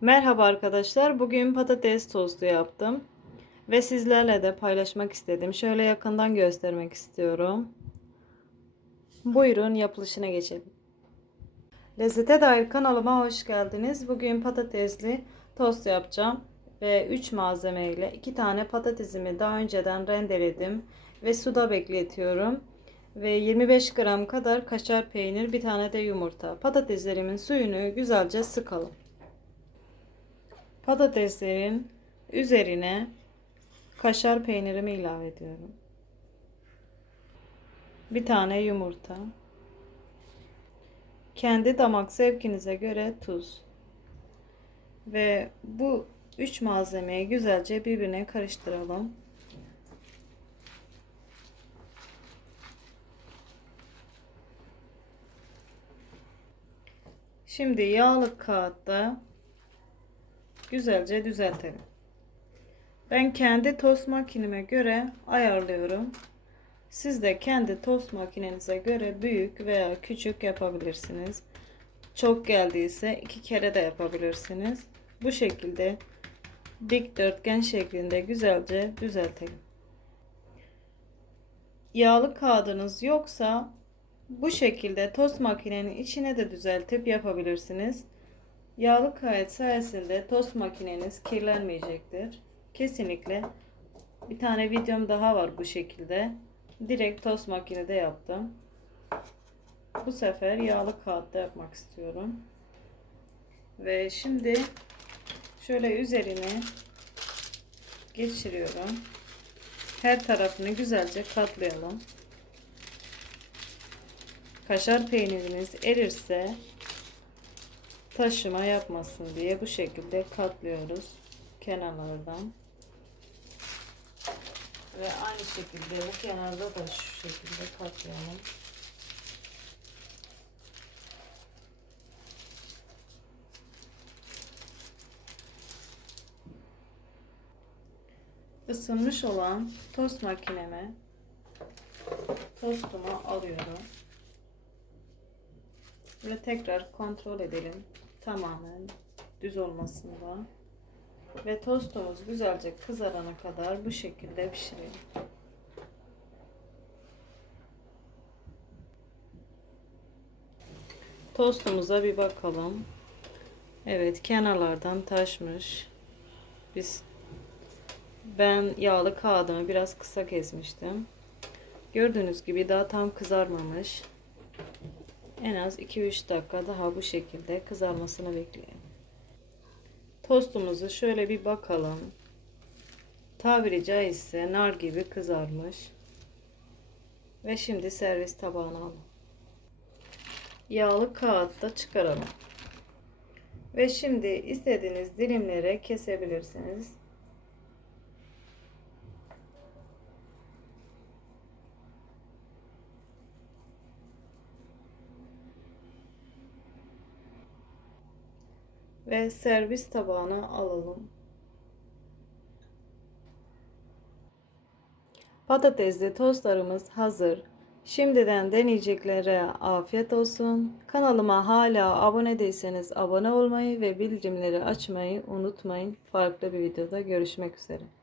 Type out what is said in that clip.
Merhaba arkadaşlar. Bugün patates tostu yaptım. Ve sizlerle de paylaşmak istedim. Şöyle yakından göstermek istiyorum. Buyurun yapılışına geçelim. Lezzete dair kanalıma hoş geldiniz. Bugün patatesli tost yapacağım. Ve 3 malzeme ile 2 tane patatesimi daha önceden rendeledim. Ve suda bekletiyorum. Ve 25 gram kadar kaşar peynir, bir tane de yumurta. Patateslerimin suyunu güzelce sıkalım. Patateslerin üzerine kaşar peynirimi ilave ediyorum. Bir tane yumurta. Kendi damak zevkinize göre tuz. Ve bu üç malzemeyi güzelce birbirine karıştıralım. Şimdi yağlı kağıtta güzelce düzeltelim. Ben kendi tost makineme göre ayarlıyorum. Siz de kendi tost makinenize göre büyük veya küçük yapabilirsiniz. Çok geldiyse iki kere de yapabilirsiniz. Bu şekilde dikdörtgen şeklinde güzelce düzeltelim. Yağlı kağıdınız yoksa bu şekilde tost makinenin içine de düzeltip yapabilirsiniz. Yağlı kağıt sayesinde tost makineniz kirlenmeyecektir. Kesinlikle bir tane videom daha var bu şekilde. Direkt tost makinede yaptım. Bu sefer yağlı kağıtta yapmak istiyorum. Ve şimdi şöyle üzerine geçiriyorum. Her tarafını güzelce katlayalım. Kaşar peynirimiz erirse taşıma yapmasın diye bu şekilde katlıyoruz kenarlardan. Ve aynı şekilde bu kenarda da şu şekilde katlayalım. Isınmış olan tost makineme tostumu alıyorum. Ve tekrar kontrol edelim. Tamamen düz olmasında. Ve tostumuz güzelce kızarana kadar bu şekilde pişirelim. Tostumuza bir bakalım. Evet kenarlardan taşmış. Biz ben yağlı kağıdımı biraz kısa kesmiştim. Gördüğünüz gibi daha tam kızarmamış. En az 2-3 dakika daha bu şekilde kızarmasını bekleyelim. Tostumuzu şöyle bir bakalım. Tabiri caizse nar gibi kızarmış. Ve şimdi servis tabağına alalım. Yağlı kağıtta çıkaralım. Ve şimdi istediğiniz dilimlere kesebilirsiniz. Ve servis tabağına alalım. Patatesli tostlarımız hazır. Şimdiden deneyeceklere afiyet olsun. Kanalıma hala abone değilseniz abone olmayı ve bildirimleri açmayı unutmayın. Farklı bir videoda görüşmek üzere.